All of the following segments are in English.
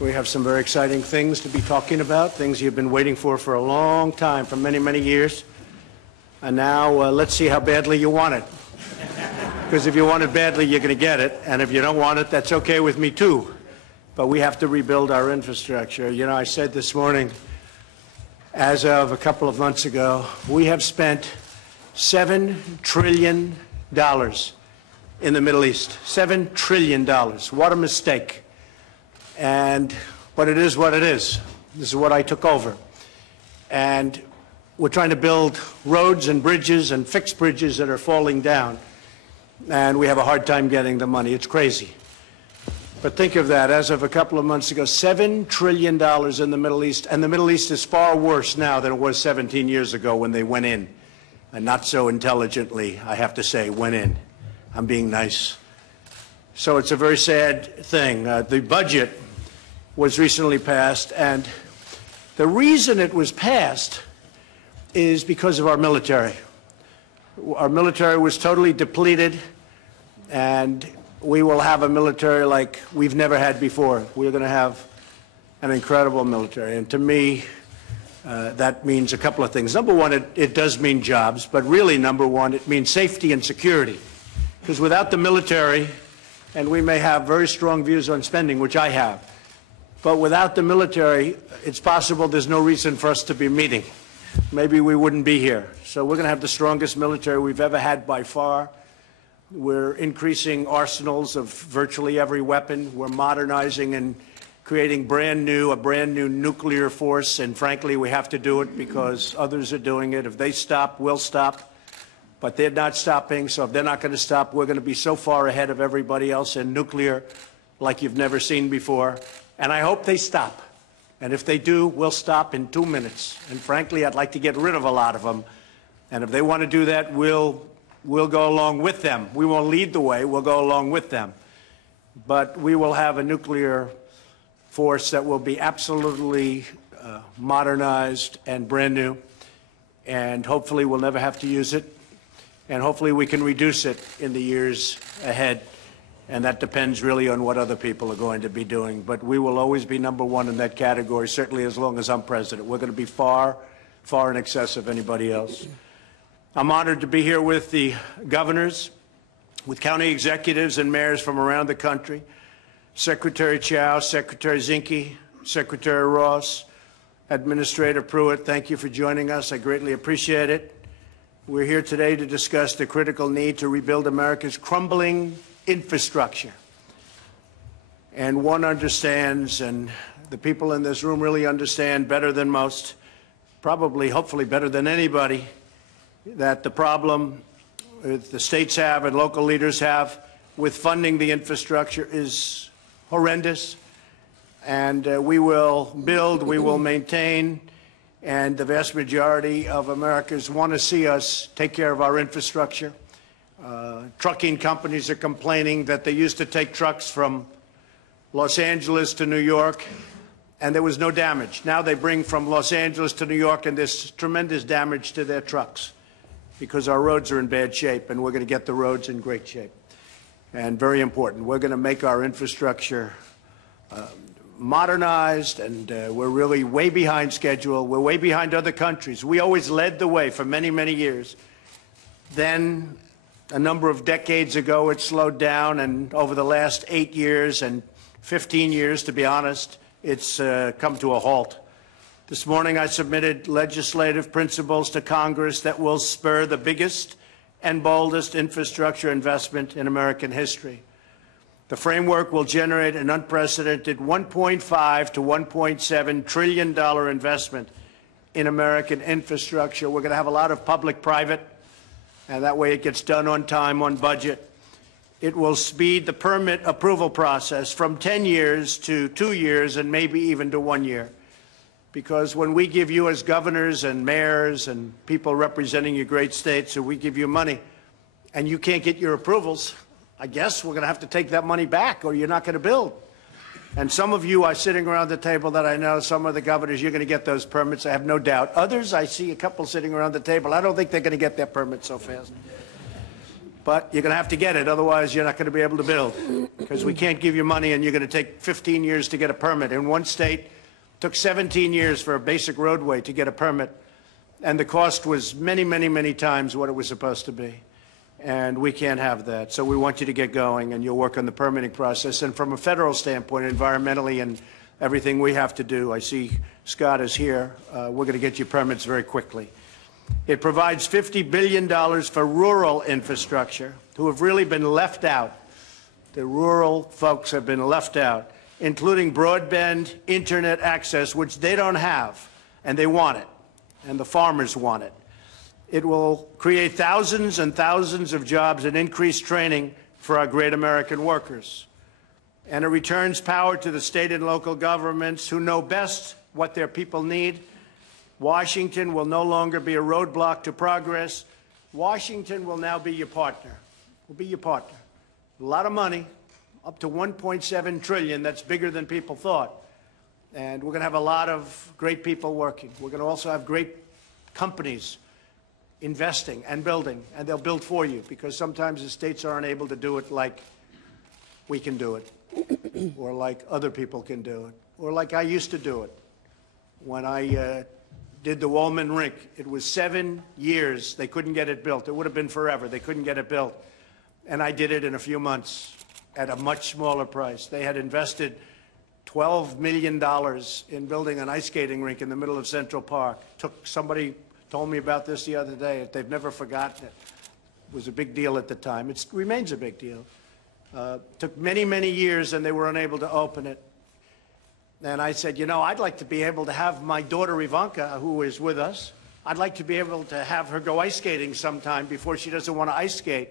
We have some very exciting things to be talking about, things you've been waiting for a long time, for many, many years. And now let's see how badly you want it. Because if you want it badly, you're going to get it. And if you don't want it, that's okay with me too. But we have to rebuild our infrastructure. You know, I said this morning, as of a couple of months ago, we have spent $7 trillion in the Middle East. $7 trillion. What a mistake. But it is what it is. This is what I took over. And we're trying to build roads and bridges and fix bridges that are falling down. And we have a hard time getting the money. It's crazy. But think of that. As of a couple of months ago, $7 trillion in the Middle East. And the Middle East is far worse now than it was 17 years ago when they went in. And not so intelligently, I have to say, went in. I'm being nice. So it's a very sad thing. The budget was recently passed, and the reason it was passed is because of our military. Our military was totally depleted, and we will have a military like we've never had before. We're going to have an incredible military, and to me, that means a couple of things. Number one, it does mean jobs, but really, number one, it means safety and security. Because without the military, and we may have very strong views on spending, which I have, but without the military, it's possible there's no reason for us to be meeting. Maybe we wouldn't be here. So we're going to have the strongest military we've ever had by far. We're increasing arsenals of virtually every weapon. We're modernizing and creating a brand new nuclear force. And frankly, we have to do it because others are doing it. If they stop, we'll stop. But they're not stopping. So if they're not going to stop, we're going to be so far ahead of everybody else in nuclear like you've never seen before. And I hope they stop. And if they do, we'll stop in 2 minutes. And frankly, I'd like to get rid of a lot of them. And if they want to do that, we'll go along with them. We won't lead the way. We'll go along with them. But we will have a nuclear force that will be absolutely modernized and brand new. And hopefully we'll never have to use it. And hopefully we can reduce it in the years ahead. And that depends really on what other people are going to be doing. But we will always be number one in that category, certainly as long as I'm president. We're going to be far, far in excess of anybody else. I'm honored to be here with the governors, with county executives and mayors from around the country, Secretary Chow, Secretary Zinke, Secretary Ross, Administrator Pruitt. Thank you for joining us. I greatly appreciate it. We're here today to discuss the critical need to rebuild America's crumbling infrastructure. And one understands, and the people in this room really understand better than most, probably, hopefully better than anybody, that the problem the states have and local leaders have with funding the infrastructure is horrendous. And we will build, we will maintain, and the vast majority of Americans want to see us take care of our infrastructure. Trucking companies are complaining that they used to take trucks from Los Angeles to New York, and there was no damage. Now they bring from Los Angeles to New York, and there's tremendous damage to their trucks because our roads are in bad shape, and we're going to get the roads in great shape. And very important, we're going to make our infrastructure modernized, and we're really way behind schedule. We're way behind other countries. We always led the way for many, many years. Then a number of decades ago, it slowed down, and over the last 8 years and 15 years, to be honest, it's come to a halt. This morning, I submitted legislative principles to Congress that will spur the biggest and boldest infrastructure investment in American history. The framework will generate an unprecedented $1.5 to $1.7 trillion investment in American infrastructure. We're going to have a lot of public-private, and that way it gets done on time, on budget. It will speed the permit approval process from 10 years to 2 years and maybe even to 1 year. Because when we give you as governors and mayors and people representing your great states, so we give you money and you can't get your approvals, I guess we're going to have to take that money back or you're not going to build. And some of you are sitting around the table that I know, some of the governors, you're going to get those permits, I have no doubt. Others, I see a couple sitting around the table, I don't think they're going to get their permits so fast. But you're going to have to get it, otherwise you're not going to be able to build, because we can't give you money and you're going to take 15 years to get a permit. In one state, it took 17 years for a basic roadway to get a permit, and the cost was many, many, many times what it was supposed to be. And we can't have that. So we want you to get going, and you'll work on the permitting process. And from a federal standpoint, environmentally and everything we have to do, I see Scott is here, we're going to get you permits very quickly. It provides $50 billion for rural infrastructure, who have really been left out. The rural folks have been left out, including broadband internet access, which they don't have, and they want it, and the farmers want it. It will create thousands and thousands of jobs and increase training for our great American workers. And it returns power to the state and local governments, who know best what their people need. Washington will no longer be a roadblock to progress. Washington will now be your partner. Will be your partner. A lot of money, up to $1.7 trillion. That's bigger than people thought. And we're going to have a lot of great people working. We're going to also have great companies investing and building, and they'll build for you, because sometimes the states aren't able to do it like we can do it, or like other people can do it, or like I used to do it. When I did the Woolman Rink, it was 7 years. They couldn't get it built. It would have been forever. They couldn't get it built. And I did it in a few months at a much smaller price. They had invested $12 million in building an ice skating rink in the middle of Central Park. Somebody told me about this the other day. They've never forgotten it. It was a big deal at the time. It remains a big deal. Took many, many years, and they were unable to open it. And I said, you know, I'd like to be able to have my daughter Ivanka, who is with us, I'd like to be able to have her go ice skating sometime before she doesn't want to ice skate.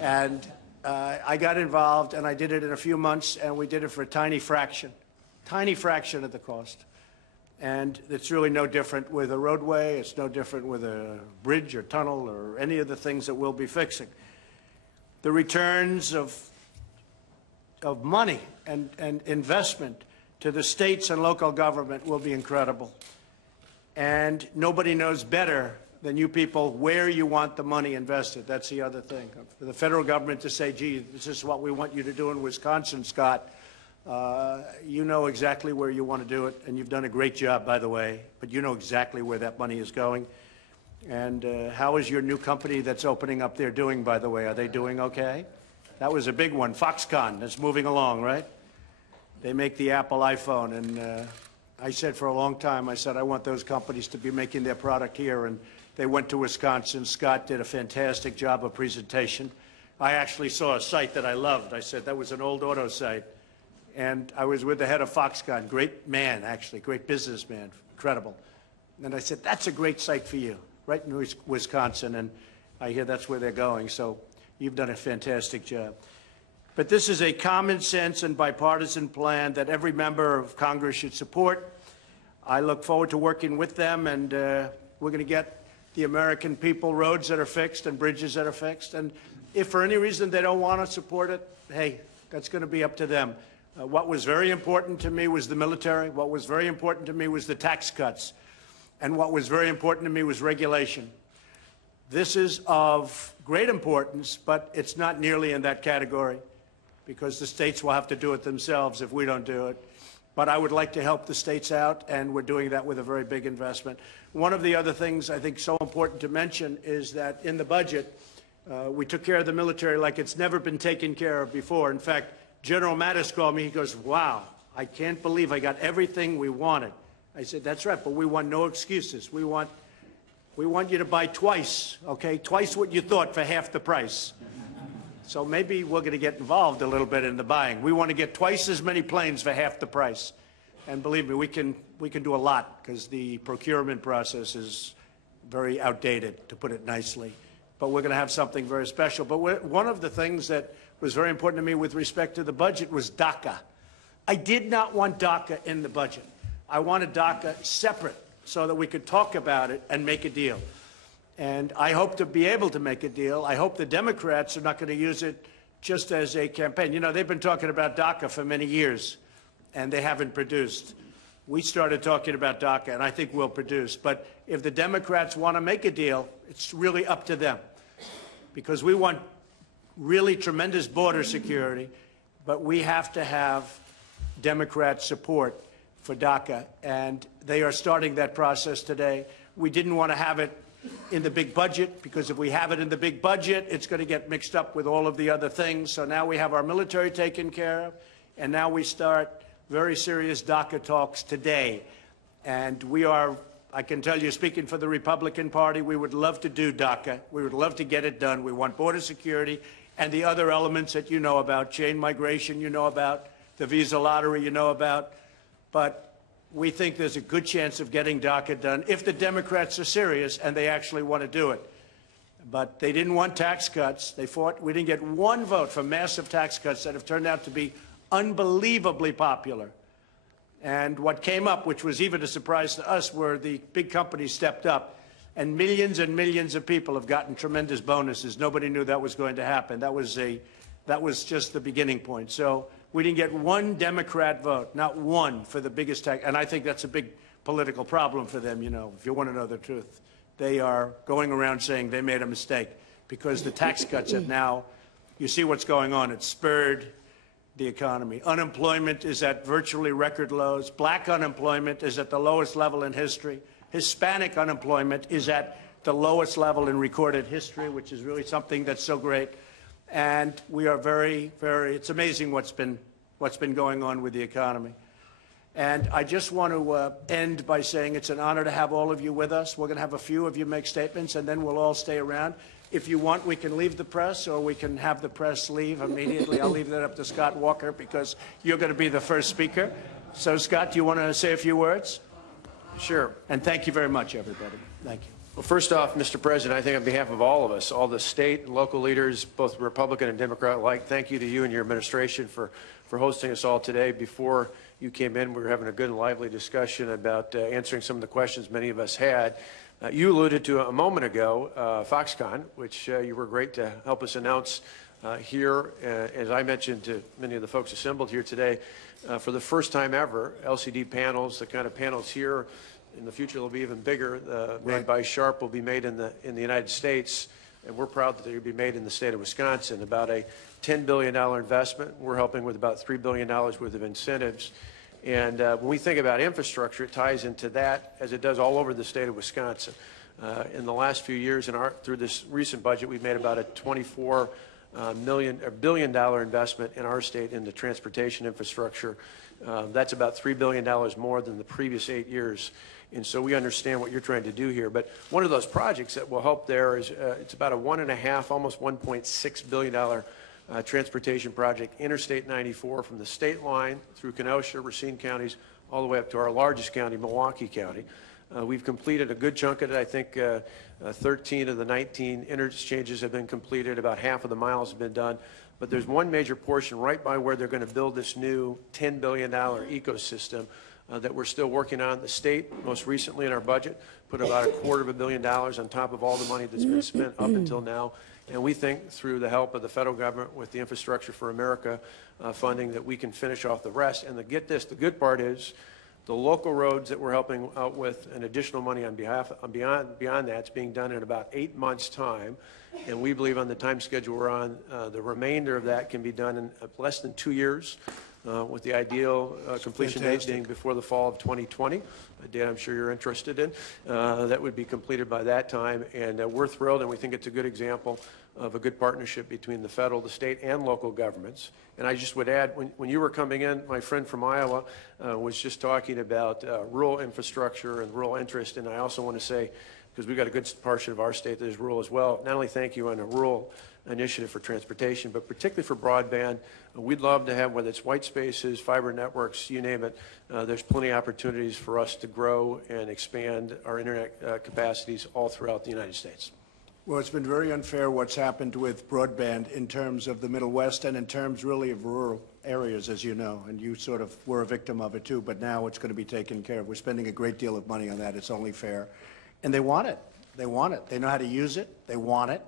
And I got involved, and I did it in a few months, and we did it for a tiny fraction of the cost. And it's really no different with a roadway. It's no different with a bridge or tunnel or any of the things that we'll be fixing. The returns of money and investment to the states and local government will be incredible. And nobody knows better than you people where you want the money invested. That's the other thing. For the federal government to say, gee, this is what we want you to do in Wisconsin, Scott, you know exactly where you want to do it, and you've done a great job, by the way, but you know exactly where that money is going. And how is your new company that's opening up there doing, by the way? Are they doing okay? That was a big one. Foxconn is moving along, right? They make the Apple iPhone, and I said for a long time, I said I want those companies to be making their product here, and they went to Wisconsin. Scott did a fantastic job of presentation. I actually saw a site that I loved. I said that was an old auto site. And I was with the head of Foxconn, great man, actually, great businessman, incredible. And I said, that's a great site for you, right in Wisconsin, and I hear that's where they're going. So you've done a fantastic job. But this is a common sense and bipartisan plan that every member of Congress should support. I look forward to working with them, and we're going to get the American people roads that are fixed and bridges that are fixed. And if for any reason they don't want to support it, hey, that's going to be up to them. What was very important to me was the military. What was very important to me was the tax cuts. And what was very important to me was regulation. This is of great importance, but it's not nearly in that category, because the states will have to do it themselves if we don't do it. But I would like to help the states out, and we're doing that with a very big investment. One of the other things I think so important to mention is that in the budget, we took care of the military like it's never been taken care of before. In fact, General Mattis called me. He goes, wow, I can't believe I got everything we wanted. I said, that's right, but we want no excuses. We want you to buy twice, okay? Twice what you thought for half the price. So maybe we're going to get involved a little bit in the buying. We want to get twice as many planes for half the price. And believe me, we can do a lot, because the procurement process is very outdated, to put it nicely. But we're going to have something very special. But one of the things that was very important to me with respect to the budget was DACA. I did not want DACA in the budget. I wanted DACA separate so that we could talk about it and make a deal. And I hope to be able to make a deal. I hope the Democrats are not going to use it just as a campaign. You know, they've been talking about DACA for many years, and they haven't produced. We started talking about DACA, and I think we'll produce. But if the Democrats want to make a deal, it's really up to them. because we want really tremendous border security, but we have to have Democrat support for DACA, and they are starting that process today. We didn't want to have it in the big budget, because if we have it in the big budget, it's going to get mixed up with all of the other things. So now we have our military taken care of, and now we start very serious DACA talks today. And we are, I can tell you, speaking for the Republican Party, we would love to do DACA. We would love to get it done. We want border security and the other elements that you know about, chain migration you know about, the visa lottery you know about. But we think there's a good chance of getting DACA done if the Democrats are serious and they actually want to do it. But they didn't want tax cuts. They fought. We didn't get one vote for massive tax cuts that have turned out to be unbelievably popular. And what came up, which was even a surprise to us, were the big companies stepped up, and millions of people have gotten tremendous bonuses. Nobody knew that was going to happen. That was just the beginning point. So we didn't get one Democrat vote, not one, for the biggest tax. And I think that's a big political problem for them, you know, if you want to know the truth. They are going around saying they made a mistake because the tax cuts have now, you see what's going on. It's spurred the economy. Unemployment is at virtually record lows. Black unemployment is at the lowest level in history. Hispanic unemployment is at the lowest level in recorded history, which is really something that's so great. And we are it's amazing what's been going on with the economy. And I just want to end by saying it's an honor to have all of you with us. We're going to have a few of you make statements, and then we'll all stay around. If you want, we can leave the press, or we can have the press leave immediately. I'll leave that up to Scott Walker, because you're going to be the first speaker. So, Scott, do you want to say a few words? Sure. And thank you very much, everybody. Thank you. Well, first off, Mr. President, I think on behalf of all of us, all the state and local leaders, both Republican and Democrat alike, thank you to you and your administration for hosting us all today. Before you came in, we were having a good and lively discussion about answering some of the questions many of us had. You alluded to a moment ago Foxconn, which you were great to help us announce here. As I mentioned to many of the folks assembled here today, for the first time ever, LCD panels, the kind of panels here, in the future they'll be even bigger, made by Sharp, will be made in the United States, and we're proud that they'll be made in the state of Wisconsin. About a $10 billion investment. We're helping with about $3 billion worth of incentives. And when we think about infrastructure, it ties into that, as it does all over the state of Wisconsin. In the last few years, through this recent budget, we've made about a $24 billion investment in our state into transportation infrastructure. That's about $3 billion more than the previous 8 years. And so we understand what you're trying to do here. But one of those projects that will help there is it's about a $1.5, almost $1.6 billion transportation project, Interstate 94, from the state line through Kenosha, Racine counties, all the way up to our largest county, Milwaukee County. We've completed a good chunk of it. I think 13 of the 19 interchanges have been completed. About half of the miles have been done. But there's one major portion right by where they're going to build this new $10 billion ecosystem that we're still working on. The state, most recently in our budget, put about $250 million on top of all the money that's been spent up until now. And we think through the help of the federal government with the Infrastructure for America funding that we can finish off the rest. And get this, the good part is the local roads that we're helping out with an additional money on beyond that's being done in about 8 months' time. And we believe on the time schedule we're on, the remainder of that can be done in less than 2 years. With the ideal completion date being before the fall of 2020, a date I'm sure you're interested in. That would be completed by that time, and we're thrilled, and we think it's a good example of a good partnership between the federal, the state, and local governments. And I just would add, when you were coming in, my friend from Iowa was just talking about rural infrastructure and rural interest, and I also want to say, because we've got a good portion of our state that is rural as well, not only thank you on a rural initiative for transportation, but particularly for broadband. We'd love to have, whether it's white spaces, fiber networks, you name it, there's plenty of opportunities for us to grow and expand our internet capacities all throughout the United States. Well, it's been very unfair what's happened with broadband in terms of the Middle West and in terms really of rural areas, as you know, and you sort of were a victim of it too, but now it's going to be taken care of. We're spending a great deal of money on that. It's only fair. And they want it. They want it. They know how to use it. They want it.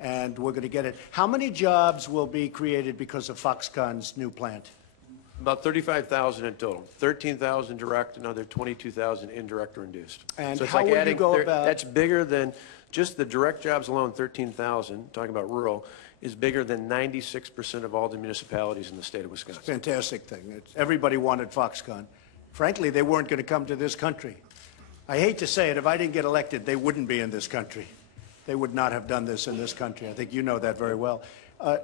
And we're going to get it. How many jobs will be created because of Foxconn's new plant? About 35,000 in total, 13,000 direct, another 22,000 indirect or induced. And so it's how like will you adding, go about- that's bigger than just the direct jobs alone, 13,000, talking about rural, is bigger than 96% of all the municipalities in the state of Wisconsin. Fantastic thing. Everybody wanted Foxconn. Frankly, they weren't going to come to this country. I hate to say it, if I didn't get elected, they wouldn't be in this country. They would not have done this in this country. I think you know that very well.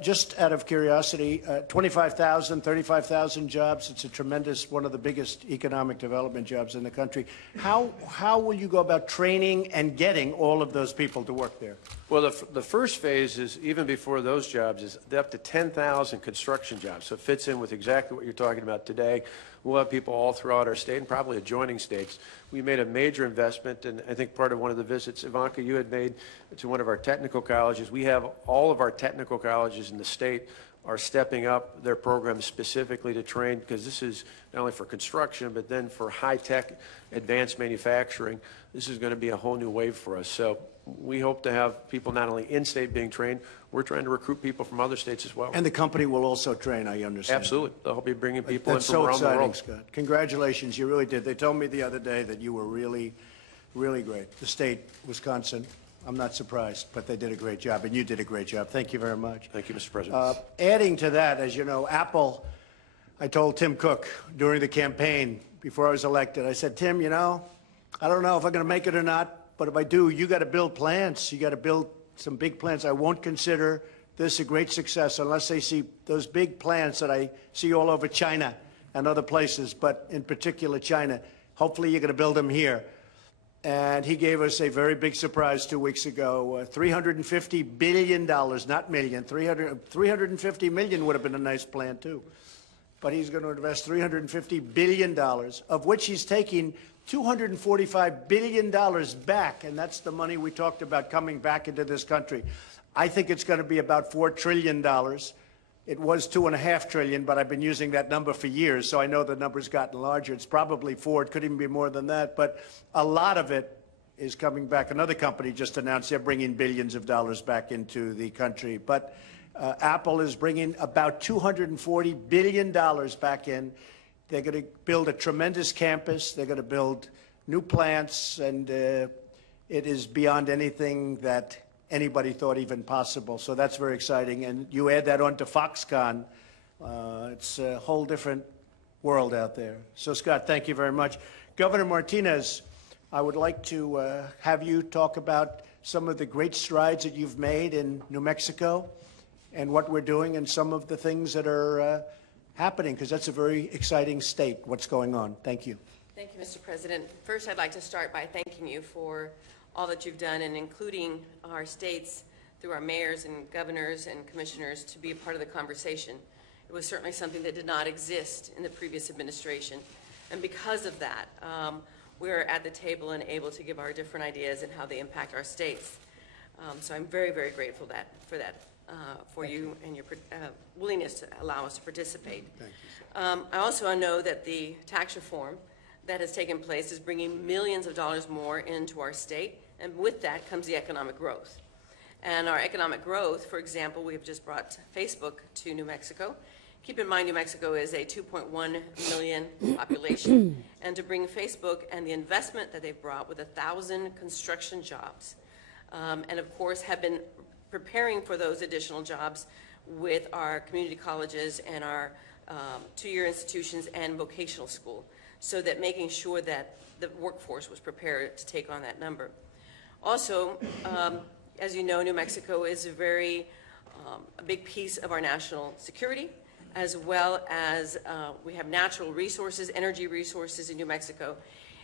Just out of curiosity, 25,000, 35,000 jobs. It's a tremendous, one of the biggest economic development jobs in the country. How will you go about training and getting all of those people to work there? Well, the first phase is, even before those jobs, is up to 10,000 construction jobs. So it fits in with exactly what you're talking about today. We'll have people all throughout our state and probably adjoining states. We made a major investment, and I think part of one of the visits, Ivanka, you had made to one of our technical colleges. We have all of our technical colleges in the state are stepping up their programs specifically to train, because this is not only for construction, but then for high-tech advanced manufacturing. This is going to be a whole new wave for us. So we hope to have people not only in-state being trained, we're trying to recruit people from other states as well. And the company will also train, I understand. Absolutely. They'll be bringing people That's in from around the world. That's so exciting, Scott. Congratulations, you really did. They told me the other day that you were really, really great. The state, Wisconsin, I'm not surprised, but they did a great job, and you did a great job. Thank you very much. Thank you, Mr. President. Adding to that, as you know, Apple, I told Tim Cook during the campaign before I was elected, I said, Tim, you know, I don't know if I'm going to make it or not, but if I do, you got to build plants. You got to build some big plants. I won't consider this a great success unless they see those big plants that I see all over China and other places, but in particular China. Hopefully you're going to build them here. And he gave us a very big surprise 2 weeks ago. $350 billion, not million. 350 million would have been a nice plan too. But he's going to invest $350 billion, of which he's taking $245 billion back, and that's the money we talked about coming back into this country. I think it's going to be about $4 trillion. It was $2.5 trillion, but I've been using that number for years, so I know the number's gotten larger. It's probably 4. It could even be more than that, but a lot of it is coming back. Another company just announced they're bringing billions of dollars back into the country, but Apple is bringing about $240 billion back in. They're going to build a tremendous campus. They're going to build new plants, and it is beyond anything that anybody thought even possible. So that's very exciting. And you add that on to Foxconn, it's a whole different world out there. So, Scott, thank you very much. Governor Martinez, I would like to have you talk about some of the great strides that you've made in New Mexico and what we're doing and some of the things that are happening, because that's a very exciting state, what's going on. Thank you. Thank you, Mr. President. First, I'd like to start by thanking you for all that you've done, and including our states through our mayors and governors and commissioners to be a part of the conversation. It was certainly something that did not exist in the previous administration. And because of that, we're at the table and able to give our different ideas and how they impact our states. So I'm very, very grateful for that. For you and your willingness to allow us to participate. Thank you, I also know that the tax reform that has taken place is bringing millions of dollars more into our state, and with that comes the economic growth. And our economic growth, for example, we've just brought Facebook to New Mexico. Keep in mind, New Mexico is a 2.1 million population, and to bring Facebook and the investment that they've brought with 1,000 construction jobs, and of course have been preparing for those additional jobs with our community colleges and our two-year institutions and vocational school, so that making sure that the workforce was prepared to take on that number. Also, as you know, New Mexico is a big piece of our national security, as well as we have natural resources, energy resources in New Mexico.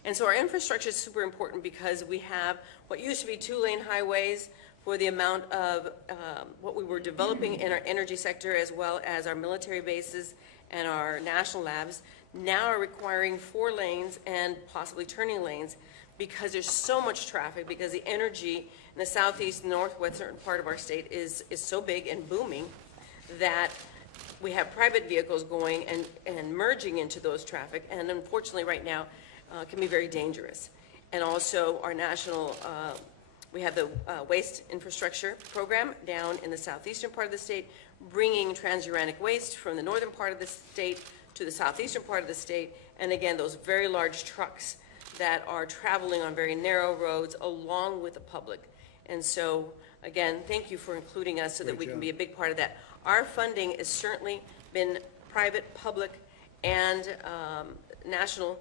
And so our infrastructure is super important because we have what used to be 2-lane highways for the amount of what we were developing in our energy sector, as well as our military bases and our national labs, now are requiring 4 lanes and possibly turning lanes, because there's so much traffic, because the energy in the southeast and northwestern part of our state is so big and booming that we have private vehicles going and merging into those traffic, and unfortunately right now can be very dangerous. And also our national we have the waste infrastructure program down in the southeastern part of the state, bringing transuranic waste from the northern part of the state to the southeastern part of the state, and again, those very large trucks that are traveling on very narrow roads along with the public. And so, again, thank you for including us so that we can be a big part of that. Our funding has certainly been private, public, and national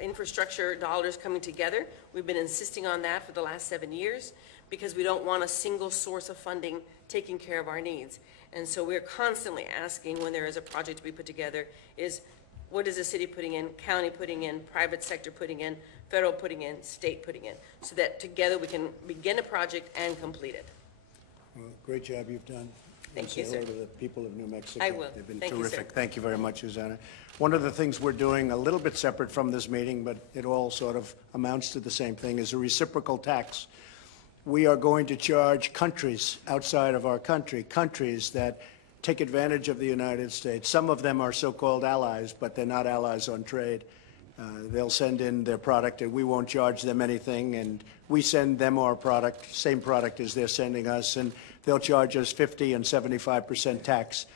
infrastructure dollars coming together. We've been insisting on that for the last 7 years because we don't want a single source of funding taking care of our needs. And so we're constantly asking when there is a project to be put together is what is the city putting in, county putting in, private sector putting in, federal putting in, state putting in, so that together we can begin a project and complete it. Well, great job you've done. Thank you, Say sir. hello to the people of New Mexico. I will. They've been Thank you, terrific. sir. Thank you very much, Susanna. One of the things we're doing a little bit separate from this meeting, but it all sort of amounts to the same thing, is a reciprocal tax. We are going to charge countries outside of our country, countries that take advantage of the United States. Some of them are so-called allies, but they're not allies on trade. They'll send in their product, and we won't charge them anything, and we send them our product, same product as they're sending us, and they'll charge us 50 and 75% tax,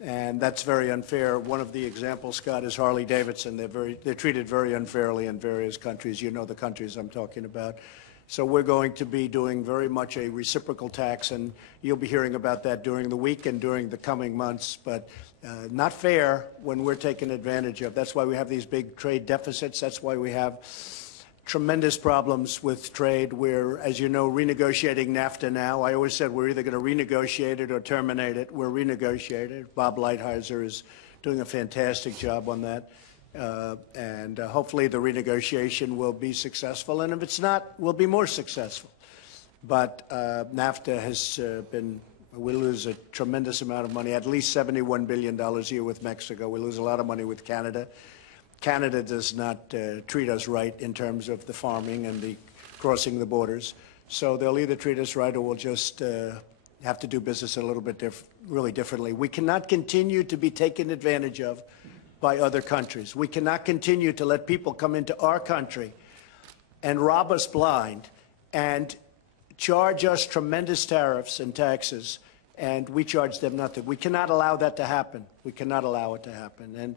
and that's very unfair. One of the examples, Scott, is Harley-Davidson. They're treated very unfairly in various countries. You know the countries I'm talking about. So we're going to be doing very much a reciprocal tax, and you'll be hearing about that during the week and during the coming months, but not fair when we're taken advantage of. That's why we have these big trade deficits. That's why we have tremendous problems with trade. We're, as you know, renegotiating NAFTA now. I always said we're either going to renegotiate it or terminate it. We're renegotiating. Bob Lighthizer is doing a fantastic job on that. And hopefully the renegotiation will be successful. And if it's not, we'll be more successful. But NAFTA has been, we lose a tremendous amount of money, at least $71 billion a year with Mexico. We lose a lot of money with Canada. Canada does not treat us right in terms of the farming and the crossing the borders. So they'll either treat us right or we'll just have to do business a little bit really differently. We cannot continue to be taken advantage of by other countries. We cannot continue to let people come into our country and rob us blind and charge us tremendous tariffs and taxes, and we charge them nothing. We cannot allow that to happen. We cannot allow it to happen.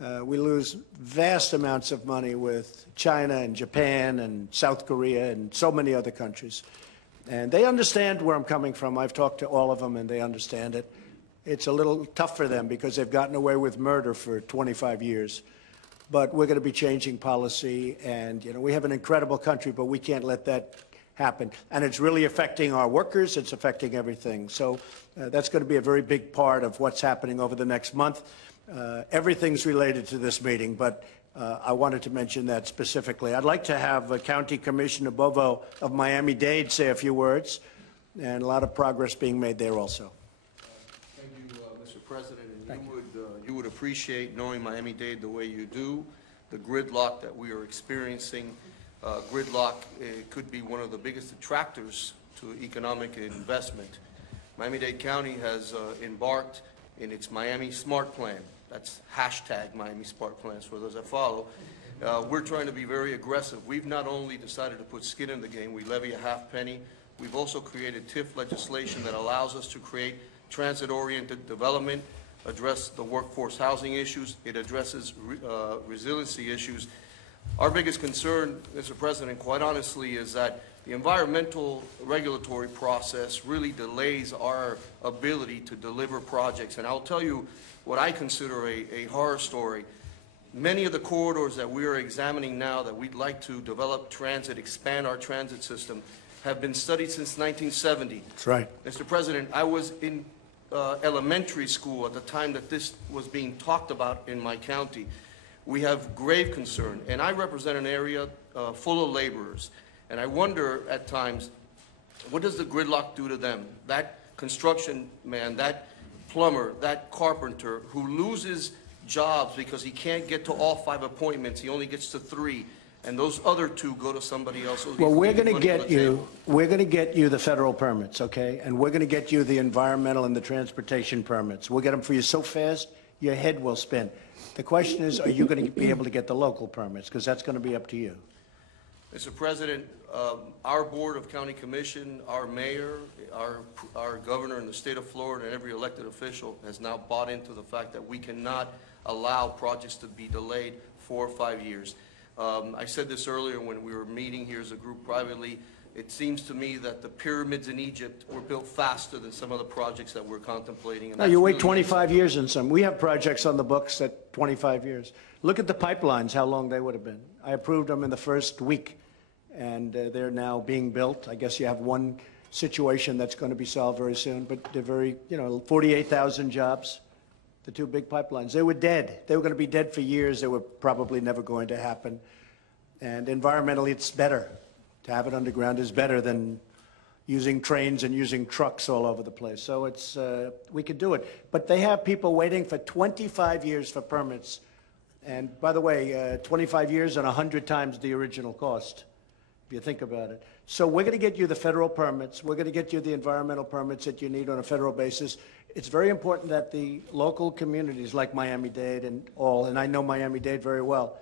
And we lose vast amounts of money with China and Japan and South Korea and so many other countries. And they understand where I'm coming from. I've talked to all of them, and they understand it. It's a little tough for them because they've gotten away with murder for 25 years. But we're going to be changing policy, and you know, we have an incredible country, but we can't let that happen. And it's really affecting our workers. It's affecting everything. So that's going to be a very big part of what's happening over the next month. Everything's related to this meeting, but I wanted to mention that specifically. I'd like to have County Commissioner Bovo of Miami-Dade say a few words, and a lot of progress being made there also. President, and you would appreciate knowing Miami-Dade the way you do, the gridlock that we are experiencing. Gridlock could be one of the biggest detractors to economic investment. Miami-Dade County has embarked in its Miami Smart Plan. That's hashtag Miami Smart Plans for those that follow. We're trying to be very aggressive. We've not only decided to put skin in the game, we levy a half penny. We've also created TIF legislation that allows us to create transit-oriented development, address the workforce housing issues. It addresses resiliency issues. Our biggest concern, Mr. President, quite honestly, is that the environmental regulatory process really delays our ability to deliver projects. And I'll tell you what I consider a horror story. Many of the corridors that we are examining now that we'd like to develop transit, expand our transit system, have been studied since 1970. That's right. Mr. President, I was in elementary school at the time that this was being talked about in my county. We have grave concern, and I represent an area full of laborers, and I wonder at times, what does the gridlock do to them? That construction man, that plumber, that carpenter who loses jobs because he can't get to all 5 appointments, he only gets to 3. And those other 2 go to somebody else. Well, we're going to get you the federal permits, okay? And we're going to get you the environmental and the transportation permits. We'll get them for you so fast, your head will spin. The question is, are you going to be able to get the local permits? Because that's going to be up to you. Mr. President, our Board of County Commission, our mayor, our governor in the state of Florida, and every elected official has now bought into the fact that we cannot allow projects to be delayed 4 or 5 years. I said this earlier when we were meeting here as a group privately. It seems to me that the pyramids in Egypt were built faster than some of the projects that we're contemplating. And No, you wait 25 years in some. We have projects on the books at 25 years. Look at the pipelines, how long they would have been. I approved them in the first week, and they're now being built. I guess you have one situation that's going to be solved very soon, but they're very, 48,000 jobs, the two big pipelines. They were dead. They were going to be dead for years. They were probably never going to happen. And environmentally, it's better. To have it underground is better than using trains and using trucks all over the place. So it's, we could do it. But they have people waiting for 25 years for permits. And by the way, 25 years and 100 times the original cost, if you think about it. So we're going to get you the federal permits. We're going to get you the environmental permits that you need on a federal basis. It's very important that the local communities like Miami-Dade and I know Miami-Dade very well,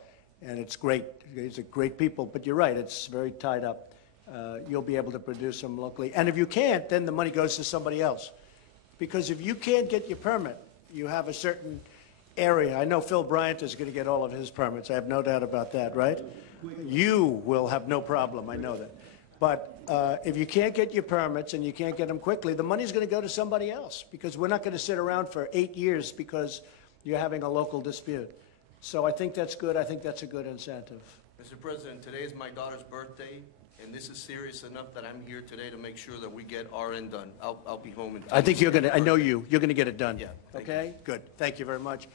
and it's great. It's a great people, but you're right, it's very tied up. You'll be able to produce them locally. And if you can't, then the money goes to somebody else. Because if you can't get your permit, you have a certain area. I know Phil Bryant is going to get all of his permits. I have no doubt about that, right? You will have no problem, I know that. But if you can't get your permits and you can't get them quickly, the money's going to go to somebody else, because we're not going to sit around for 8 years because you're having a local dispute. So I think that's good. I think that's a good incentive. Mr. President, today is my daughter's birthday, and this is serious enough that I'm here today to make sure that we get our end done. I'll be home in time. I think you're going to, I know you're going to get it done. Yeah. Okay? Good. Thank you very much.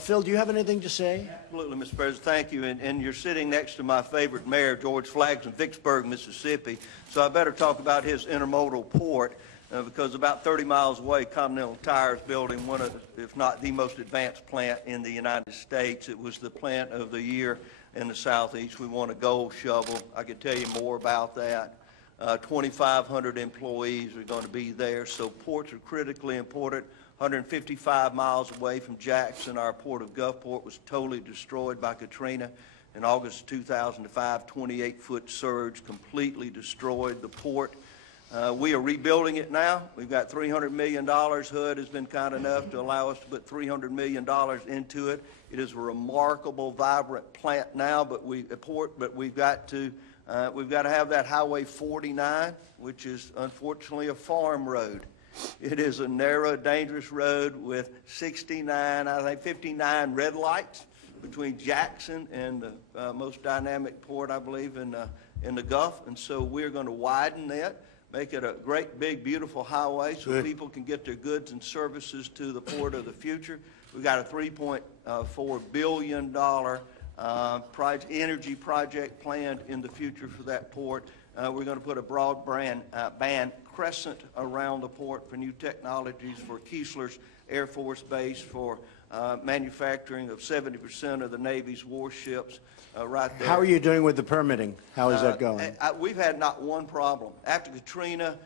Phil, do you have anything to say? Absolutely, Mr. President. Thank you. And you're sitting next to my favorite mayor, George Flaggs, in Vicksburg, Mississippi. So I better talk about his intermodal port. Because about 30 miles away, Continental Tire is building one of, if not the most advanced plant in the United States. It was the plant of the year in the Southeast. We won a gold shovel. I could tell you more about that. 2,500 employees are going to be there. So ports are critically important. 155 miles away from Jackson, our port of Gulfport was totally destroyed by Katrina. In August 2005, 28-foot surge completely destroyed the port. We are rebuilding it now. We've got $300 million. HUD has been kind enough to allow us to put $300 million into it. It is a remarkable, vibrant plant now, but we've got to have that Highway 49, which is unfortunately a farm road. It is a narrow, dangerous road with 59 red lights between Jackson and the most dynamic port, I believe, in the Gulf. And so we're going to widen that, make it a great, big, beautiful highway so people can get their goods and services to the port of the future. We've got a $3.4 billion energy project planned in the future for that port. We're going to put a broadband crescent around the port for new technologies for Keesler's Air Force Base, for manufacturing of 70% of the Navy's warships right there. How are you doing with the permitting? How is that going? We've had not one problem. After Katrina,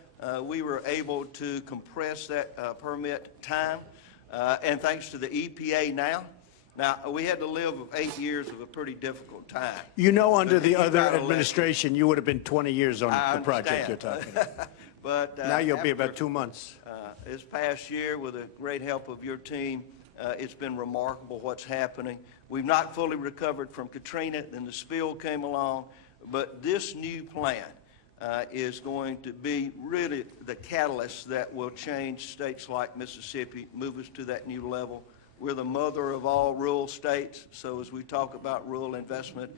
we were able to compress that permit time, and thanks to the EPA now, we had to live with 8 years of a pretty difficult time. You know, under the other administration, you would have been 20 years on the project you're talking about. But now you'll be about 2 months. This past year, with the great help of your team, it's been remarkable what's happening. We've not fully recovered from Katrina, then the spill came along, but this new plan is going to be really the catalyst that will change states like Mississippi, move us to that new level. We're the mother of all rural states, so as we talk about rural investment,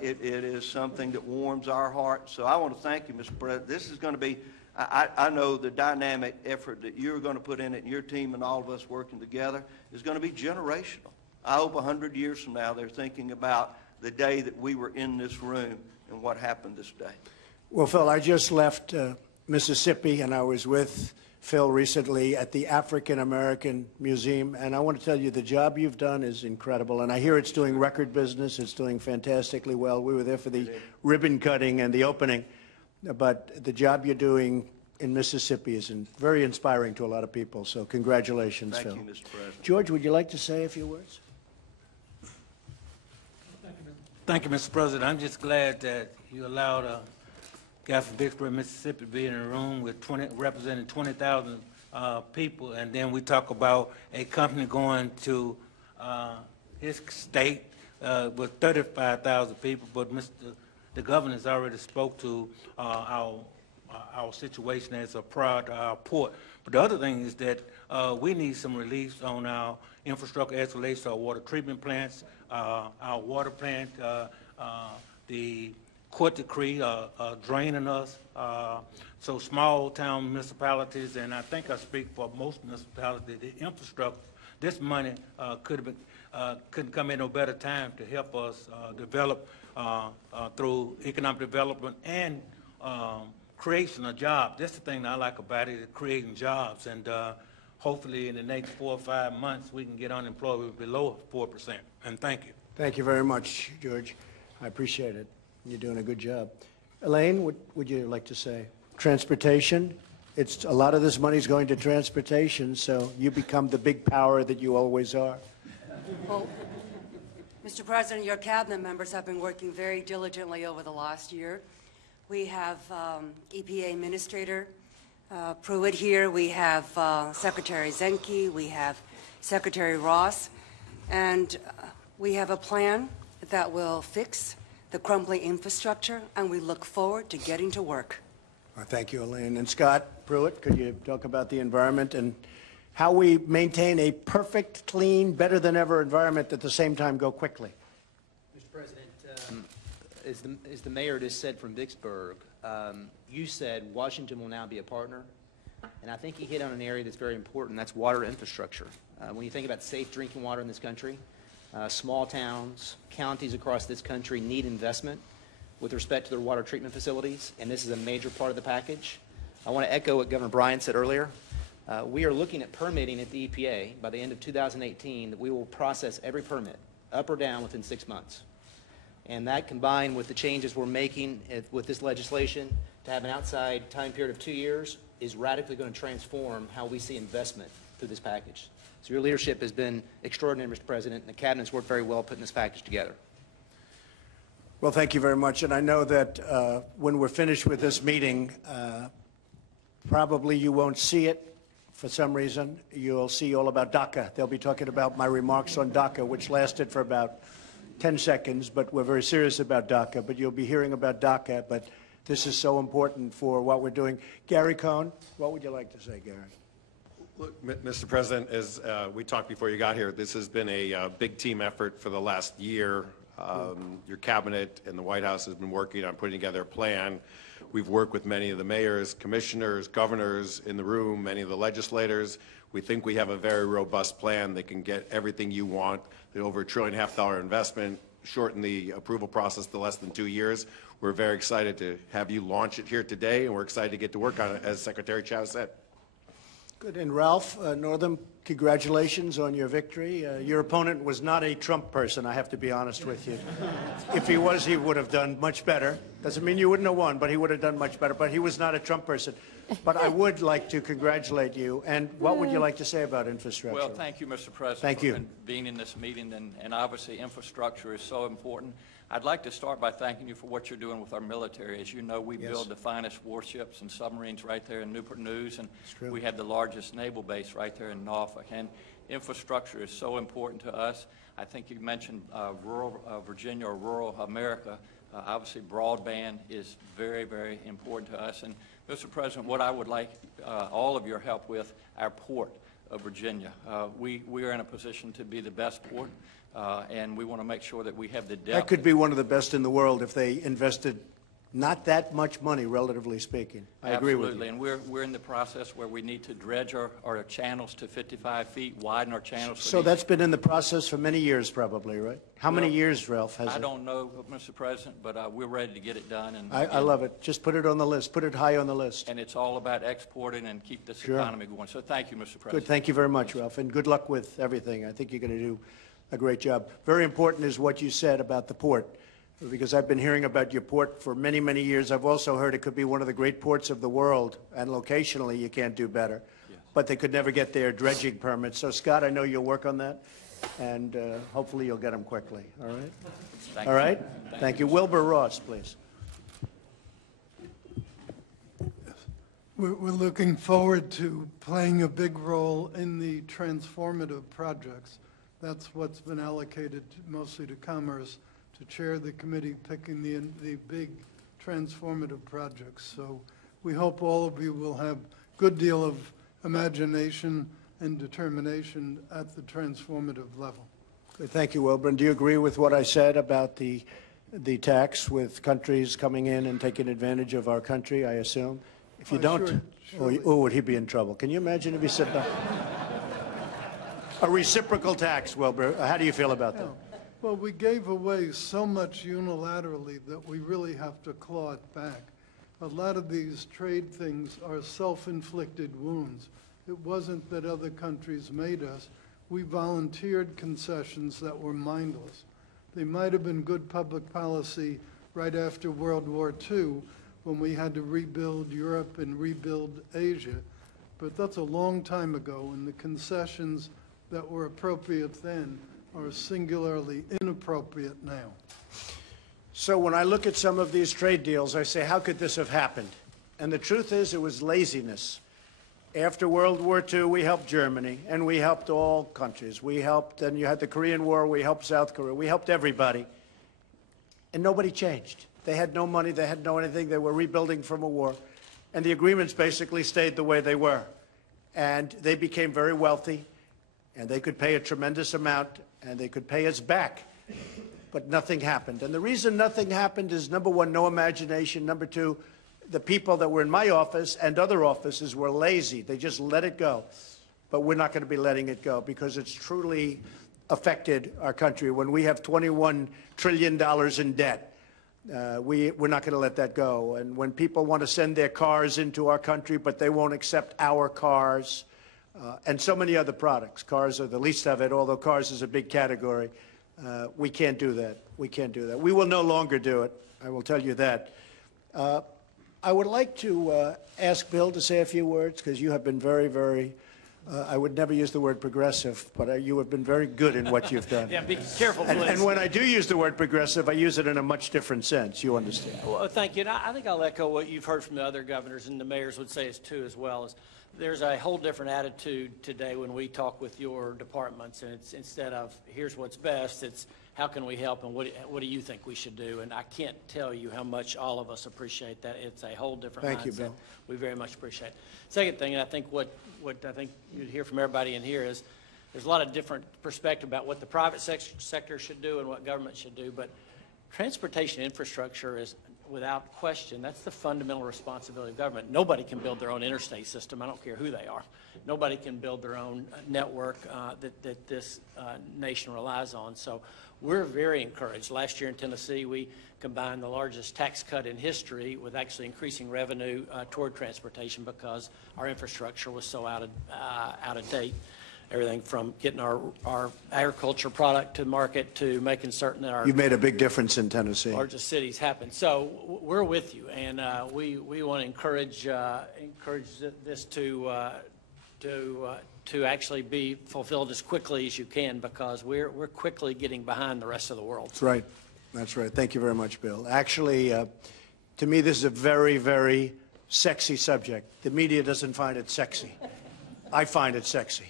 it is something that warms our hearts. So I want to thank you, Mr. President. This is going to be, I know the dynamic effort that you're going to put in it, and your team and all of us working together is going to be generational. I hope 100 years from now they're thinking about the day that we were in this room and what happened this day. Well, Phil, I just left Mississippi, and I was with Phil recently at the African American Museum, and I want to tell you the job you've done is incredible, and I hear it's doing record business. It's doing fantastically well. We were there for the ribbon cutting and the opening, but the job you're doing in Mississippi is very inspiring to a lot of people, so congratulations, Phil. Thank you, Mr. President. George, would you like to say a few words? Thank you, Mr. President. I'm just glad that you allowed a guy from Vicksburg, Mississippi, to be in a room with representing 20,000 people, and then we talk about a company going to his state with 35,000 people, but the governor's already spoke to our situation as a prior to our port. But the other thing is that we need some relief on our infrastructure as relates to our water treatment plants, our water plant, the court decree draining us. So small town municipalities, and I think I speak for most municipalities, the infrastructure, this money couldn't come in no better time to help us develop through economic development and creation of jobs. That's the thing that I like about it, is creating jobs. And hopefully in the next 4 or 5 months, we can get unemployment below 4%. And thank you. Thank you very much, George. I appreciate it. You're doing a good job. Elaine, what would you like to say? Transportation. It's a lot of this money is going to transportation, so you become the big power that you always are. Well, Mr. President, your cabinet members have been working very diligently over the last year. We have EPA Administrator Pruitt here. We have Secretary Zenke. We have Secretary Ross. And we have a plan that will fix the crumbling infrastructure, and we look forward to getting to work. Well, thank you, Elaine. And Scott Pruitt, could you talk about the environment and how we maintain a perfect, clean, better than ever environment at the same time go quickly? Mr. President, as the mayor just said from Vicksburg, you said Washington will now be a partner, and I think he hit on an area that's very important. That's water infrastructure. When you think about safe drinking water in this country, small towns, counties across this country need investment with respect to their water treatment facilities, and this is a major part of the package. I want to echo what Governor Bryan said earlier. We are looking at permitting at the EPA by the end of 2018 that we will process every permit, up or down, within 6 months. And that, combined with the changes we're making with this legislation to have an outside time period of 2 years, is radically going to transform how we see investment through this package. So your leadership has been extraordinary, Mr. President, and the Cabinet's worked very well putting this package together. Well, thank you very much. And I know that when we're finished with this meeting, probably you won't see it for some reason. You'll see all about DACA. They'll be talking about my remarks on DACA, which lasted for about 10 seconds, but we're very serious about DACA. But you'll be hearing about DACA, but this is so important for what we're doing. Gary Cohn, what would you like to say, Gary? Look, Mr. President, as we talked before you got here, this has been a big team effort for the last year. Your cabinet and the White House has been working on putting together a plan. We've worked with many of the mayors, commissioners, governors in the room, many of the legislators. We think we have a very robust plan that can get everything you want, the over $1.5 trillion investment, shorten the approval process to less than 2 years. We're very excited to have you launch it here today, and we're excited to get to work on it, as Secretary Chow said. Good. And Ralph Northam, congratulations on your victory. Your opponent was not a Trump person, I have to be honest with you. If he was, he would have done much better. Doesn't mean you wouldn't have won, but he would have done much better. But he was not a Trump person. But I would like to congratulate you. And what would you like to say about infrastructure? Well, thank you, Mr. President, thank you for being in this meeting. And obviously, infrastructure is so important. I'd like to start by thanking you for what you're doing with our military. As you know, we build the finest warships and submarines right there in Newport News, and we have the largest naval base right there in Norfolk. And infrastructure is so important to us. I think you mentioned rural Virginia or rural America. Obviously, broadband is very, very important to us. And, Mr. President, what I would like all of your help with, our port of Virginia. We are in a position to be the best port. And we want to make sure that we have the depth. That could be one of the best in the world if they invested not that much money, relatively speaking. I agree with you. Absolutely, and we're in the process where we need to dredge our channels to 55 feet, widen our channels. So that's been in the process for many years, probably, right? How many years, Ralph, has it? I don't know, Mr. President, but we're ready to get it done. And I love it. Just put it on the list. Put it high on the list. And it's all about exporting and keep this economy going. So thank you, Mr. President. Good. Thank you very much, Ralph, and good luck with everything. I think you're going to do a great job. Very important is what you said about the port, because I've been hearing about your port for many, many years. I've also heard it could be one of the great ports of the world, and locationally you can't do better. Yes. But they could never get their dredging permits. So, Scott, I know you'll work on that, and hopefully you'll get them quickly. All right? All right? Thank you. Wilbur Ross, please. We're looking forward to playing a big role in the transformative projects That's what's been allocated mostly to Commerce to chair the committee picking the big transformative projects. So we hope all of you will have a good deal of imagination and determination at the transformative level. Thank you, Wilbur. And do you agree with what I said about the tax with countries coming in and taking advantage of our country, I assume? If you don't, would he be in trouble? Can you imagine if he said no? A reciprocal tax, Wilbur. How do you feel about that? Well, we gave away so much unilaterally that we really have to claw it back. A lot of these trade things are self-inflicted wounds. It wasn't that other countries made us. We volunteered concessions that were mindless. They might have been good public policy right after World War II when we had to rebuild Europe and rebuild Asia, but that's a long time ago, and the concessions that were appropriate then are singularly inappropriate now. So when I look at some of these trade deals, I say, how could this have happened? And the truth is, it was laziness. After World War II, we helped Germany, and we helped all countries. We helped, and you had the Korean War, we helped South Korea. We helped everybody, and nobody changed. They had no money, they had no anything, they were rebuilding from a war, and the agreements basically stayed the way they were. And they became very wealthy, and they could pay a tremendous amount, and they could pay us back. But nothing happened. And the reason nothing happened is, number one, no imagination. Number two, the people that were in my office and other offices were lazy. They just let it go. But we're not going to be letting it go because it's truly affected our country. When we have $21 trillion in debt, we're not going to let that go. And when people want to send their cars into our country, but they won't accept our cars, and so many other products. Cars are the least of it, although cars is a big category. We can't do that. We can't do that. We will no longer do it. I will tell you that. I would like to ask Bill to say a few words, because you have been very, very, I would never use the word progressive, but you have been very good in what you've done. Yeah, be careful, please. And when I do use the word progressive, I use it in a much different sense. You understand. Well, thank you. And I think I'll echo what you've heard from the other governors, and the mayors would say it too as well. Is there's a whole different attitude today when we talk with your departments, and it's instead of here's what's best, it's how can we help and what do you think we should do? And I can't tell you how much all of us appreciate that. It's a whole different mindset. Thank you, Bill. We very much appreciate it. Second thing, and I think what I think you'd hear from everybody in here is there's a lot of different perspective about what the private sector should do and what government should do, but transportation infrastructure is, without question, that's the fundamental responsibility of government. Nobody can build their own interstate system. I don't care who they are. Nobody can build their own network that this nation relies on. So we're very encouraged. Last year in Tennessee, we combined the largest tax cut in history with actually increasing revenue toward transportation because our infrastructure was so out of date. Everything from getting our agriculture product to market to making certain that our You've made a big difference in Tennessee. largest cities happen. So we're with you, and we want to encourage this to actually be fulfilled as quickly as you can, because we're quickly getting behind the rest of the world. That's right. That's right. Thank you very much, Bill. Actually, to me, this is a very, very sexy subject. The media doesn't find it sexy. I find it sexy,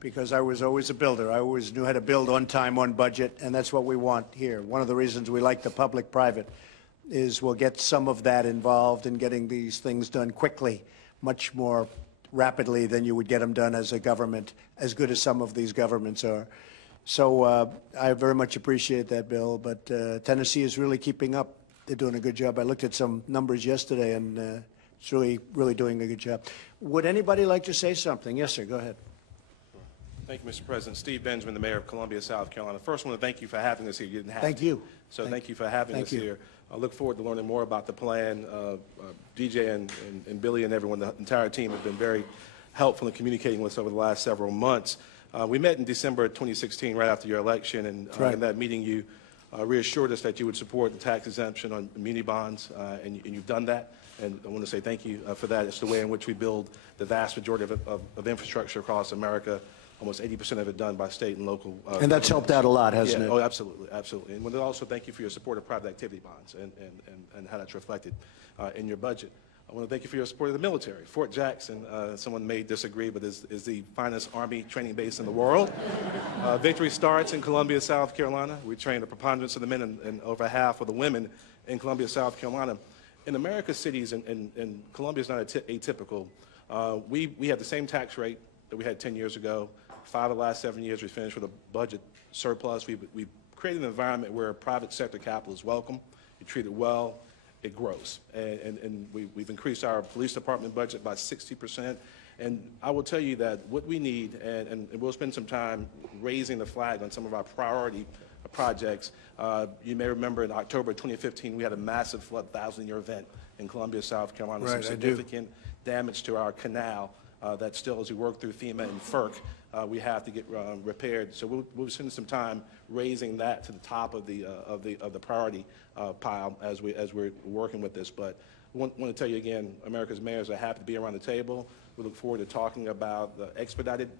because I was always a builder. I always knew how to build on time, on budget, and that's what we want here. One of the reasons we like the public-private is we'll get some of that involved in getting these things done quickly, much more rapidly than you would get them done as a government, as good as some of these governments are. So I very much appreciate that, Bill, but Tennessee is really keeping up. They're doing a good job. I looked at some numbers yesterday, and it's really doing a good job. Would anybody like to say something? Yes, sir, go ahead. Thank you, Mr. President. Steve Benjamin, the mayor of Columbia, South Carolina. First, I want to thank you for having us here. You didn't have Thank to. you. So thank you for having us here. I look forward to learning more about the plan. DJ and Billy and everyone, the entire team, have been very helpful in communicating with us over the last several months. We met in December 2016, right after your election, and in that meeting you reassured us that you would support the tax exemption on muni bonds, and you've done that. And I want to say thank you for that. It's the way in which we build the vast majority of infrastructure across America, almost 80% of it done by state and local. And that's helped out a lot, hasn't it? Oh, absolutely, absolutely. And also thank you for your support of private activity bonds and how that's reflected in your budget. I want to thank you for your support of the military. Fort Jackson, someone may disagree, but is the finest Army training base in the world. Victory starts in Columbia, South Carolina. We train a preponderance of the men and over half of the women in Columbia, South Carolina. In America's cities, and Columbia is not atypical, we have the same tax rate that we had 10 years ago. 5 of the last 7 years we finished with a budget surplus. We've created an environment where private sector capital is welcome. You treat it well, it grows. And we've increased our police department budget by 60%. And I will tell you that what we need, and we'll spend some time raising the flag on some of our priority projects. You may remember in October 2015, we had a massive flood, 1,000-year event in Columbia, South Carolina. Right, some significant damage to our canal that still, as we work through FEMA and FERC, we have to get repaired. So we'll spend some time raising that to the top of the priority pile as we're working with this. But I want to tell you again, America's mayors are happy to be around the table. We look forward to talking about the expedited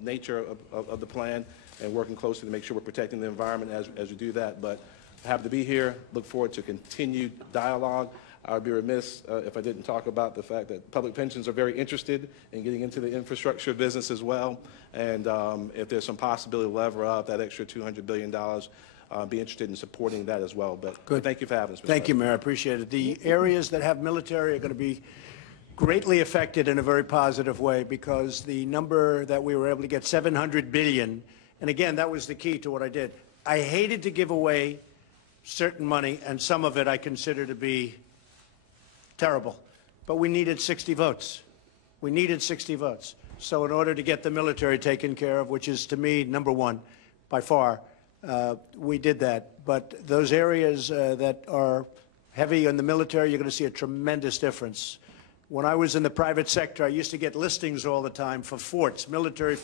nature of the plan and working closely to make sure we're protecting the environment as we do that. But happy to be here. Look forward to continued dialogue. I would be remiss if I didn't talk about the fact that public pensions are very interested in getting into the infrastructure business as well. And if there's some possibility to lever up that extra $200 billion, be interested in supporting that as well. But good. Thank you for having us, Mr. Thank you, Mayor. I appreciate it. The areas that have military are going to be greatly affected in a very positive way because the number that we were able to get, $700 billion, and again, that was the key to what I did. I hated to give away certain money, and some of it I consider to be terrible. But we needed 60 votes. We needed 60 votes. So in order to get the military taken care of, which is to me number one by far, we did that. But those areas that are heavy in the military, you're going to see a tremendous difference. When I was in the private sector, I used to get listings all the time for forts, military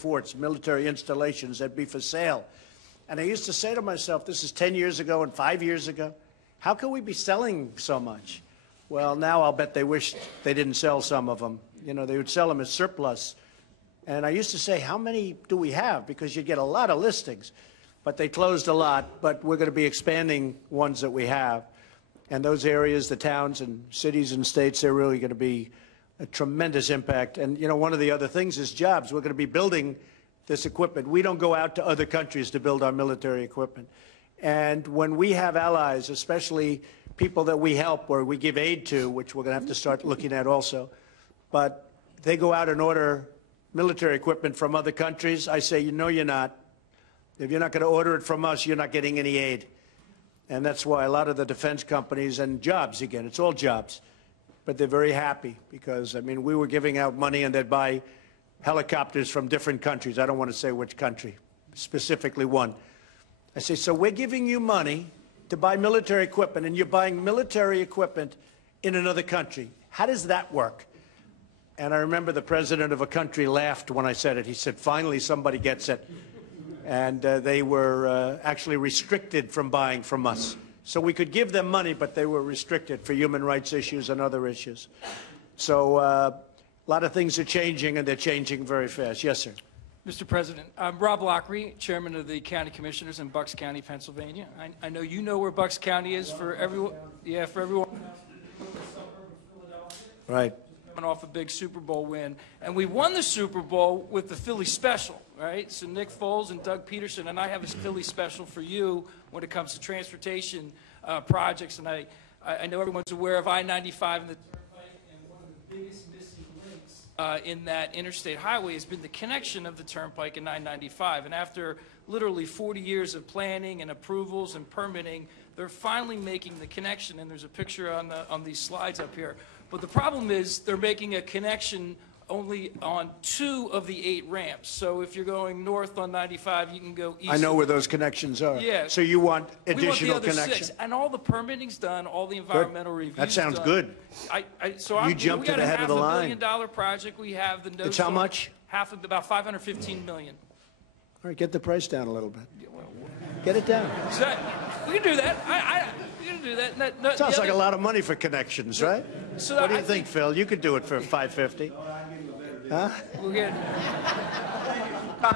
installations that'd be for sale. And I used to say to myself, this is 10 years ago and 5 years ago, how can we be selling so much? Well, now I'll bet they wish they didn't sell some of them. You know, they would sell them as surplus. And I used to say, how many do we have? Because you get a lot of listings. But they closed a lot, but we're going to be expanding ones that we have. And those areas, the towns and cities and states, they're really going to be a tremendous impact. And, you know, one of the other things is jobs. We're going to be building this equipment. We don't go out to other countries to build our military equipment. And when we have allies, especially people that we help or we give aid to, which we're going to have to start looking at also, but they go out and order military equipment from other countries, I say, you know you're not. If you're not going to order it from us, you're not getting any aid. And that's why a lot of the defense companies and jobs, again, it's all jobs, but they're very happy because, I mean, we were giving out money and they'd buy helicopters from different countries. I don't want to say which country, specifically one. I say, so we're giving you money to buy military equipment and you're buying military equipment in another country. How does that work? And I remember the president of a country laughed when I said it. He said, finally somebody gets it. And they were actually restricted from buying from us. So we could give them money, but they were restricted for human rights issues and other issues. So a lot of things are changing, and they're changing very fast. Yes, sir. Mr. President, I'm Rob Lockery, Chairman of the County Commissioners in Bucks County, Pennsylvania. I know you know where Bucks County is for everyone. Yeah, for everyone. Right. Coming off a big Super Bowl win, and we won the Super Bowl with the Philly Special, right? So Nick Foles and Doug Peterson, and I have a Philly Special for you when it comes to transportation projects. And I know everyone's aware of I-95 and the Turnpike, and one of the biggest missing links in that interstate highway has been the connection of the Turnpike and I-95. And after literally 40 years of planning and approvals and permitting, they're finally making the connection. And there's a picture on these slides up here. But the problem is they're making a connection only on 2 of the 8 ramps. So if you're going north on 95, you can go east. I know where those connections are. Yeah. So you want additional we want the other connections. 6, and all the permitting's done, all the environmental reviews. That sounds done. good. So You jumped to the head of the line. We got a $500 million project. We have the notes. It's how much? Half of about $515 million. All right, get the price down a little bit. Get it down. So we can do that. We can do that. Sounds like a lot of money for connections, right? So what do you think, Phil? You could do it for $550. Huh?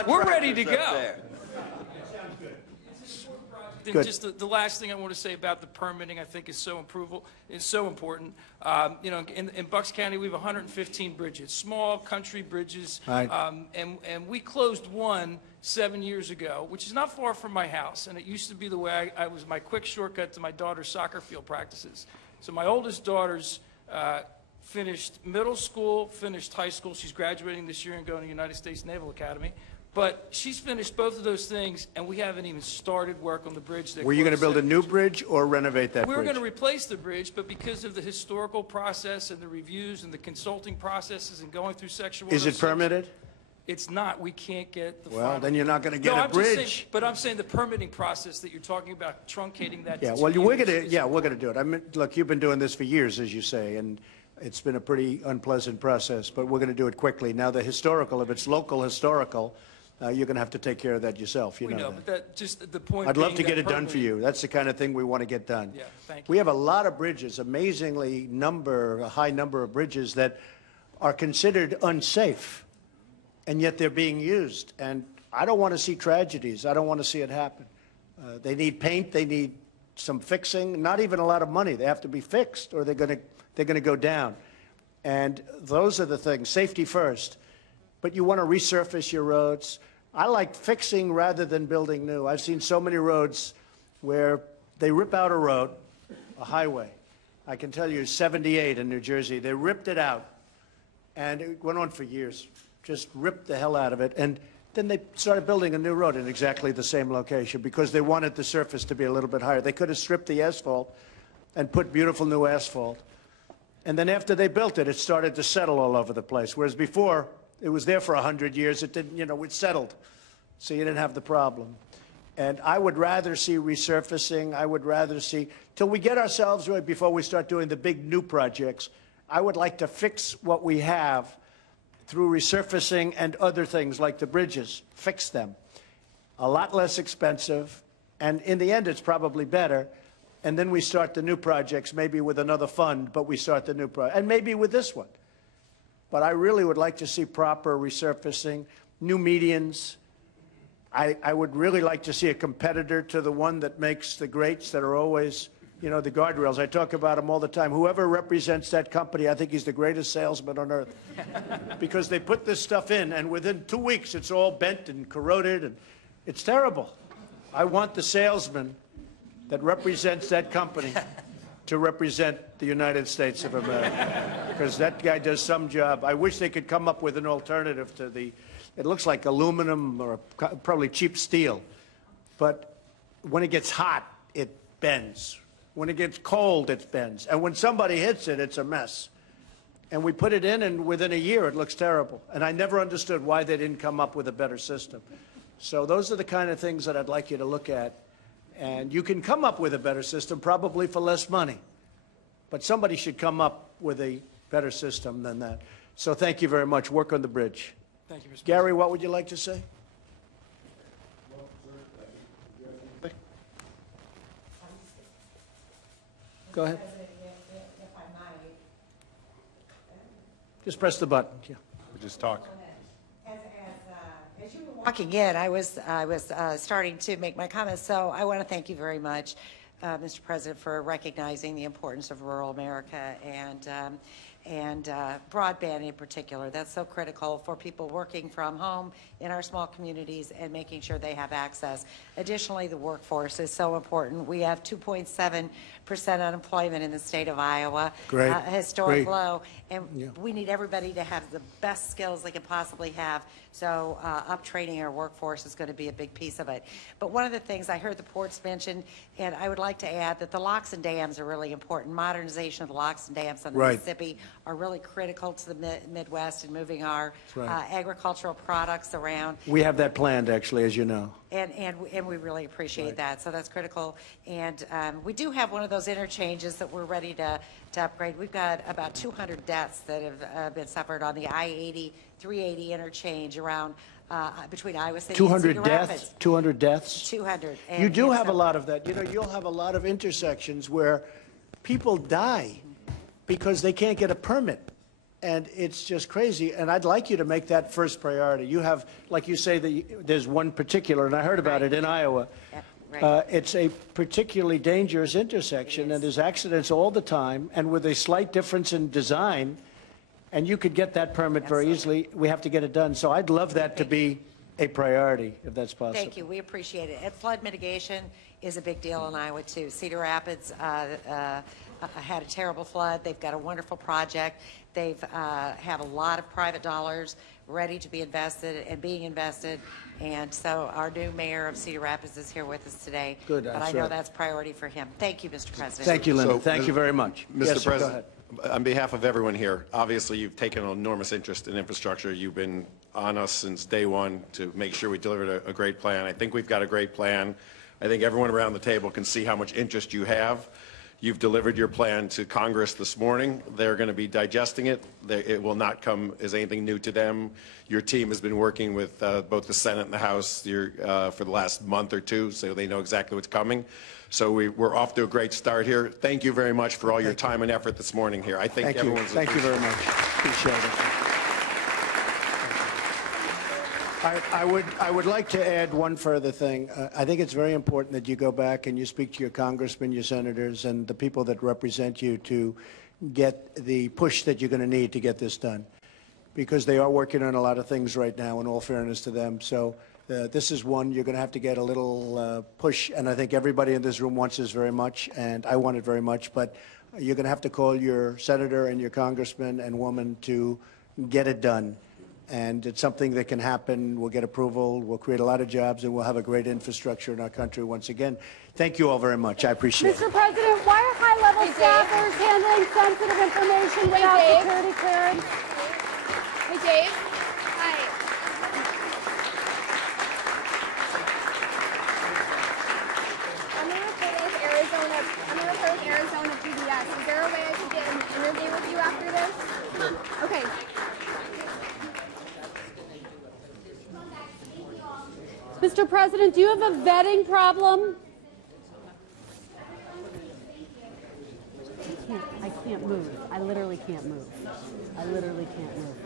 We're ready to go. then Good. just the last thing I want to say about the permitting, I think is so important. You know, in Bucks County, we have 115 bridges, small country bridges. Right. And we closed one 7 years ago, which is not far from my house. And it used to be the way I was my quick shortcut to my daughter's soccer field practices. So my oldest daughter's finished middle school, finished high school. She's graduating this year and going to United States Naval Academy. But she's finished both of those things, and we haven't even started work on the bridge. Were you going to build a new bridge or renovate that We bridge? were going to replace the bridge, but because of the historical process and the reviews and the consulting processes and going through Section 106. Is it permitted? It's not. We can't get the Well, final. then you're not going to get No, a I'm just saying- bridge. but I'm saying the permitting process that you're talking about, truncating that. Yeah, to well, 2 we're years going to, is- yeah, we're going to do it. I mean, look, you've been doing this for years, as you say, and it's been a pretty unpleasant process, but we're going to do it quickly. Now, the historical, if it's local historical, you're going to have to take care of that yourself. You We know, that. but that, just the point I'd love being to get that it done for permitting- you. That's the kind of thing we want to get done. Yeah, thank We you. have a lot of bridges, amazingly a high number of bridges that are considered unsafe, and yet they're being used. And I don't want to see tragedies. I don't want to see it happen. They need paint. They need some fixing. Not even a lot of money. They have to be fixed, or they're going to go down. And those are the things. Safety first. But you want to resurface your roads. I like fixing rather than building new. I've seen so many roads where they rip out a road, a highway. I can tell you 78 in New Jersey, they ripped it out. And it went on for years. Just ripped the hell out of it. And then they started building a new road in exactly the same location because they wanted the surface to be a little bit higher. They could have stripped the asphalt and put beautiful new asphalt. And then after they built it, it started to settle all over the place. Whereas before, it was there for 100 years. It didn't, it settled. So you didn't have the problem. And I would rather see resurfacing. I would rather see, till we get ourselves right before we start doing the big new projects, I would like to fix what we have through resurfacing and other things like the bridges. Fix them. A lot less expensive. And in the end, it's probably better. And then we start the new projects, maybe with another fund, but we start the new project. And maybe with this one. But I really would like to see proper resurfacing, new medians. I would really like to see a competitor to the one that makes the grates that are always, the guardrails. I talk about them all the time. Whoever represents that company, I think he's the greatest salesman on earth. Because they put this stuff in, and within 2 weeks, it's all bent and corroded, and it's terrible. I want the salesman that represents that company to represent the United States of America, because that guy does some job. I wish they could come up with an alternative to it looks like aluminum or probably cheap steel, but when it gets hot, it bends. When it gets cold, it bends. And when somebody hits it, it's a mess. And we put it in, and within a year, it looks terrible. And I never understood why they didn't come up with a better system. So those are the kind of things that I'd like you to look at. And you can come up with a better system, probably for less money. But somebody should come up with a better system than that. So thank you very much. Work on the bridge. Thank you, Mr. Gary, what would you like to say? Go ahead. Just press the button. Yeah. We just talk. As you were walking in, I was starting to make my comments, so I want to thank you very much, Mr. President, for recognizing the importance of rural America and broadband in particular. That's so critical for people working from home in our small communities and making sure they have access. Additionally, the workforce is so important. We have 2.7% unemployment in the state of Iowa, Great. a historic Great. low, and Yeah. we need everybody to have the best skills they can possibly have. So up-training our workforce is going to be a big piece of it. But one of the things I heard the ports mention, and I would like to add that the locks and dams are really important. Modernization of the locks and dams on the Right. Mississippi are really critical to the Midwest and moving our right. agricultural products around. We have that planned, actually, as you know. And we really appreciate that, so that's critical. And we do have one of those interchanges that we're ready to upgrade. We've got about 200 deaths that have been suffered on the I-80, 380 interchange around between Iowa City and 200 Cedar deaths? Rapids. 200 deaths? 200. You do and have a so- lot of that. You'll have a lot of intersections where people die because they can't get a permit. And it's just crazy. And I'd like you to make that first priority. You have, like you say, there's one particular, and I heard about it in Iowa. Right. It's a particularly dangerous intersection, and there's accidents all the time, and with a slight difference in design, and you could get that permit very easily. We have to get it done. So I'd love that to be a priority, if that's possible. Thank you. We appreciate it. And flood mitigation is a big deal in Iowa, too. Cedar Rapids had a terrible flood. They've got a wonderful project. They've have a lot of private dollars ready to be invested and being invested. And so our new mayor of Cedar Rapids is here with us today. Good. But I know that's priority for him. Thank you, Mr. President. Thank you, Linda. Thank you very much. Mr. Yes, sir, go President, ahead. on behalf of everyone here, obviously you've taken an enormous interest in infrastructure. You've been on us since day one to make sure we delivered a great plan. I think we've got a great plan. I think everyone around the table can see how much interest you have. You've delivered your plan to Congress this morning. They're going to be digesting it. It will not come as anything new to them. Your team has been working with both the Senate and the House for the last month or two, so they know exactly what's coming. So we're off to a great start here. Thank you very much for all your time and effort this morning here. I think everyone's Thank you very much. Appreciate it. I would like to add one further thing. I think it's very important that you go back and you speak to your congressmen, your senators, and the people that represent you to get the push that you're going to need to get this done, because they are working on a lot of things right now, in all fairness to them. So this is one you're going to have to get a little push, and I think everybody in this room wants this very much, and I want it very much, but you're going to have to call your senator and your congressman and woman to get it done. And it's something that can happen. We'll get approval. We'll create a lot of jobs, and we'll have a great infrastructure in our country once again. Thank you all very much. I appreciate it. Mr. President, why are high-level staffers handling sensitive information without security clearance? Hey, Dave. Hi. I'm a reporter with Arizona PBS. Is there a way I could get an interview with you after this? Okay. Mr. President, do you have a vetting problem? I can't move. I literally can't move. I literally can't move.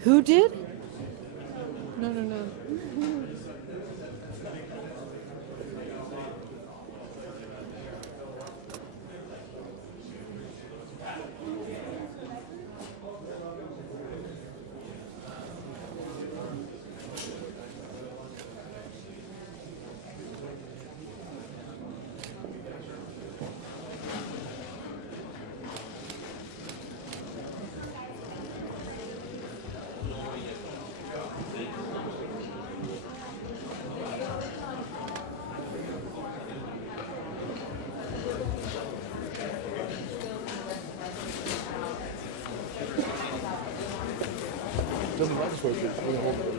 Who did? No. Doesn't legislature.